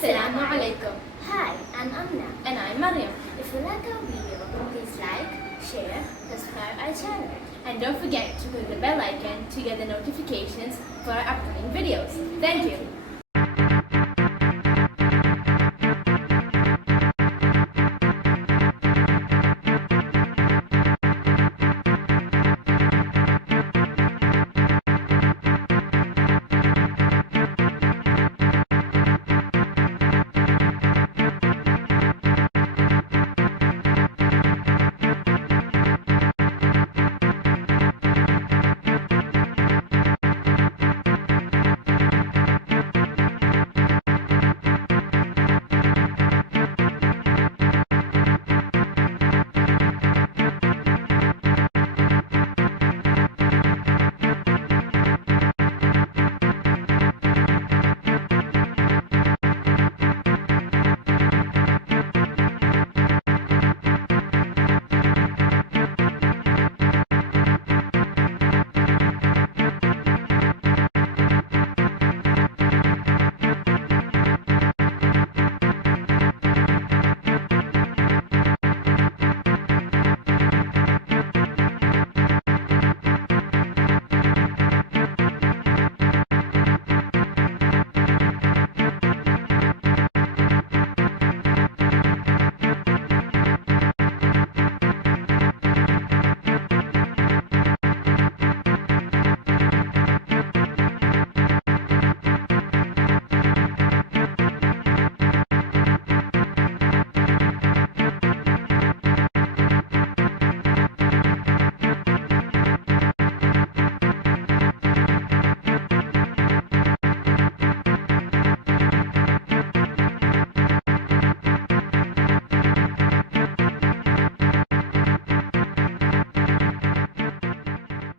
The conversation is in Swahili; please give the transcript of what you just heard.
Assalamu alaikum. Hi, I'm Amna. And I'm Mariam. If you like our video, please like, share, subscribe our channel. And don't forget to click the bell icon to get the notifications for our upcoming videos. Thank you.